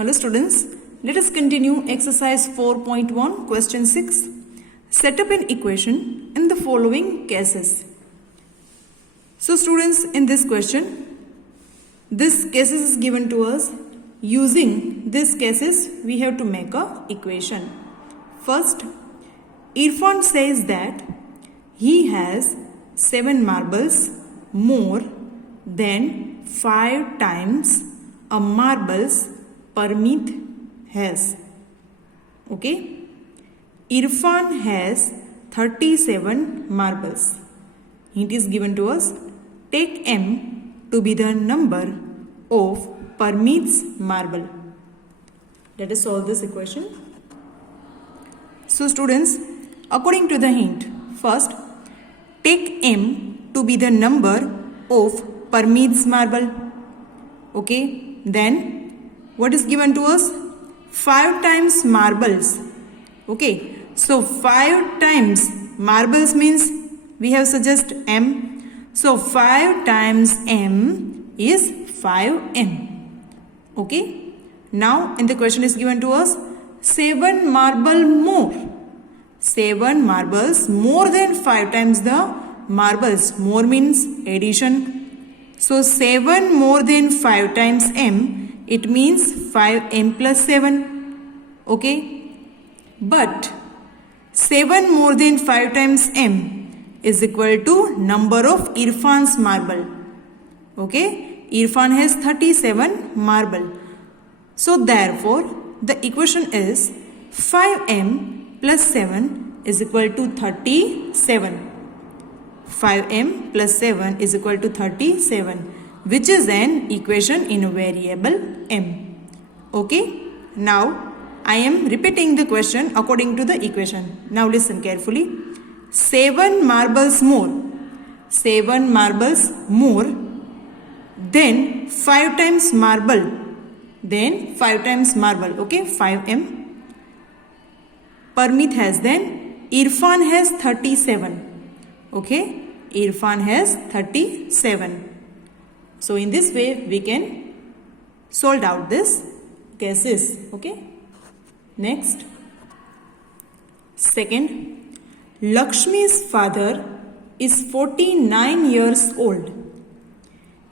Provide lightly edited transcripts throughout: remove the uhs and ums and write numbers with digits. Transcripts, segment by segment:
Hello students, let us continue exercise 4.1 question 6. Set up an equation in the following cases. So students, in this question, this cases is given to us. Using these cases, we have to make a equation. First, Irfan says that he has 7 marbles more than 5 times a marbles Parmeet has. Okay? Irfan has 37 marbles. It is given to us. Take M to be the number of Parmeet's marble. Let us solve this equation. So students, according to the hint, first take M to be the number of Parmeet's marble. Okay, then what is given to us? 5 times marbles. Okay, so 5 times marbles means we have suggest M. So 5 times M is 5M. Okay, now in the question is given to us 7 marble more. 7 marbles more than 5 times the marbles. More means addition. So 7 more than 5 times M, it means 5M plus 7. Okay, but 7 more than 5 times M is equal to number of Irfan's marble. Okay, Irfan has 37 marble. So therefore, the equation is 5M plus 7 is equal to 37. 5M plus 7 is equal to 37, which is an equation in a variable M. Okay, now I am repeating the question according to the equation. Now listen carefully. 7 marbles more. 7 marbles more. Then 5 times marble. Then 5 times marble. Okay, 5M. Parmeet has then. Irfan has 37. Okay, Irfan has 37. So in this way we can solve out this cases. Okay. Next. Second, Lakshmi's father is 49 years old.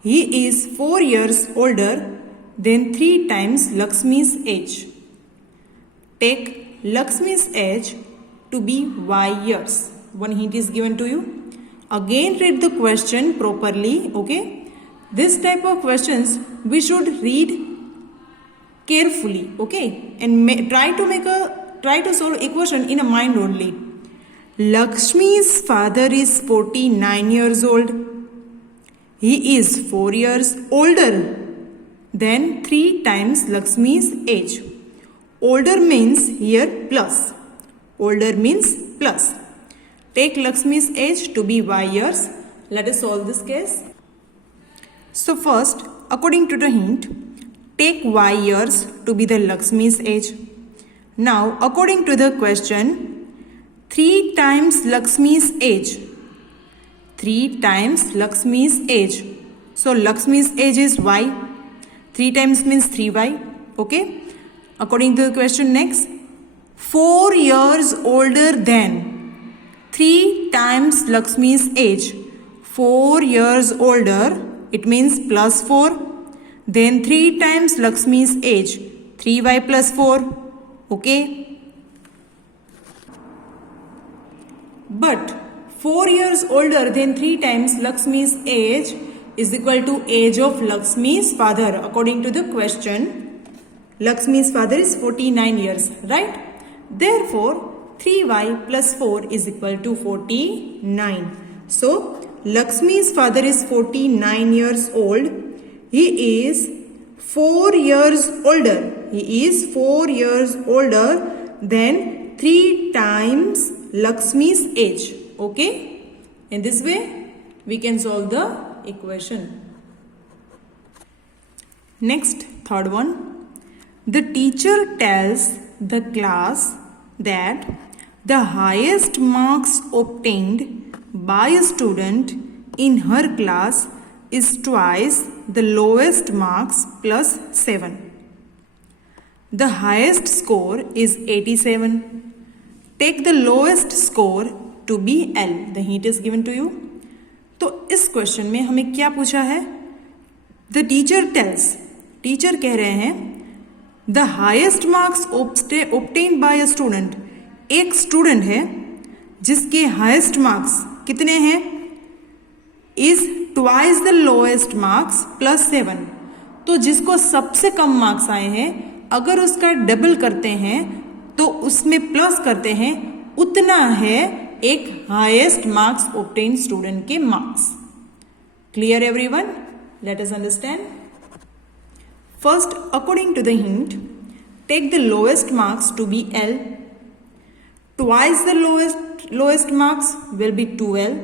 He is 4 years older than 3 times Lakshmi's age. Take Lakshmi's age to be Y years. One hint is given to you. Again read the question properly. Okay. This type of questions we should read carefully. Okay. And try to solve equation in a mind only. Lakshmi's father is 49 years old. He is 4 years older than 3 times Lakshmi's age. Older means here plus. Older means plus. Take Lakshmi's age to be Y years. Let us solve this case. So first, according to the hint, take Y years to be the Lakshmi's age. Now, according to the question, 3 times Lakshmi's age. 3 times Lakshmi's age. So Lakshmi's age is Y. 3 times means 3Y. Okay. According to the question next, 4 years older than 3 times Lakshmi's age. 4 years older, it means plus 4. Then 3 times Lakshmi's age. 3Y plus 4. Okay. But 4 years older than 3 times Lakshmi's age is equal to age of Lakshmi's father. According to the question, Lakshmi's father is 49 years, right? Therefore, 3Y plus 4 is equal to 49. So, Lakshmi's father is 49 years old. He is 4 years older. He is 4 years older than 3 times Lakshmi's age. Okay? In this way, we can solve the equation. Next, third one. The teacher tells the class that the highest marks obtained by a student in her class is twice the lowest marks plus 7. The highest score is 87. Take the lowest score to be L. The hint is given to you. तो इस question में हमें क्या पूछा है? The teacher tells, teacher कह रहे हैं the highest marks obtained by a student. एक स्टूडेंट है जिसके हाईएस्ट मार्क्स कितने हैं? Is twice the lowest marks plus 7. तो जिसको सबसे कम मार्क्स आए हैं अगर उसका डबल करते हैं तो उसमें प्लस करते हैं, उतना है एक हाईएस्ट मार्क्स ऑब्टेन स्टूडेंट के marks. Clear everyone? Let us understand. First, according to the hint, take the lowest marks to be L. Twice the lowest marks will be 2L.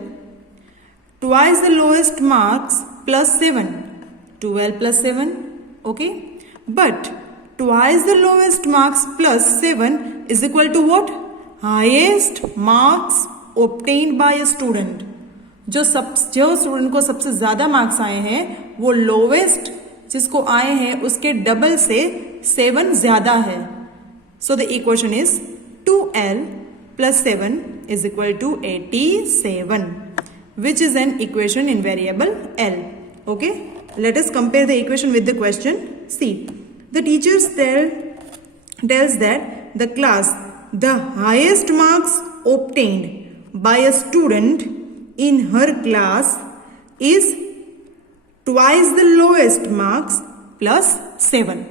Twice the lowest marks plus 7. 2L plus 7. Okay. But twice the lowest marks plus 7 is equal to what? Highest marks obtained by a student. जो student को सबसे ज्यादा marks आए हैं वो lowest जिसको आए हैं उसके डबल से 7 ज्यादा है. So the equation is 2L plus 7 is equal to 87, which is an equation in variable L. Okay, let us compare the equation with the question. See, the teacher tells that the class, the highest marks obtained by a student in her class is twice the lowest marks plus 7.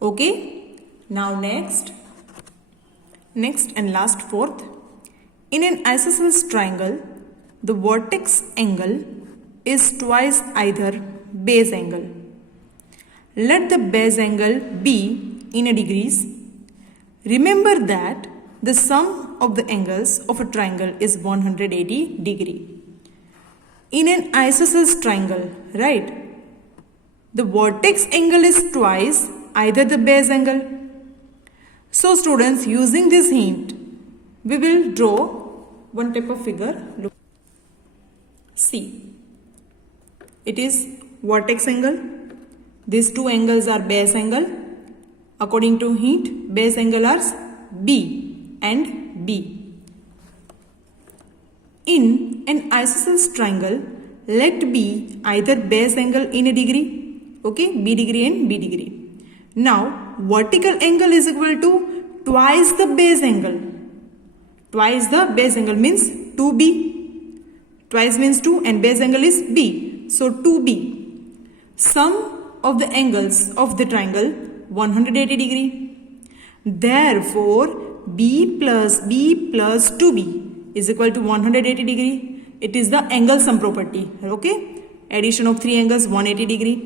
Okay, now next and last, fourth. In an isosceles triangle, the vertex angle is twice either base angle. Let the base angle be in a degrees. Remember that the sum of the angles of a triangle is 180 degree. In an isosceles triangle, right, the vertex angle is twice either the base angle. So students, using this hint, we will draw one type of figure. Look. See, it is vertex angle. These two angles are base angle. According to hint, base angle are B and B. In an isosceles triangle, let B either base angle in a degree, okay, B degree and B degree. Now, vertical angle is equal to twice the base angle. Twice the base angle means 2B. Twice means 2 and base angle is B. So 2B. Sum of the angles of the triangle 180 degree. Therefore, B plus 2B is equal to 180 degree. It is the angle sum property. Okay. Addition of three angles 180 degree.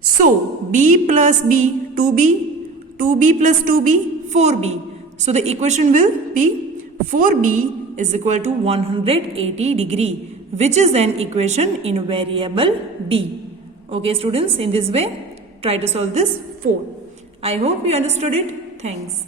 So, B plus B, 2B, 2B plus 2B, 4B. So, the equation will be 4B is equal to 180 degree, which is an equation in variable B. Okay, students, in this way, try to solve this 4. I hope you understood it. Thanks.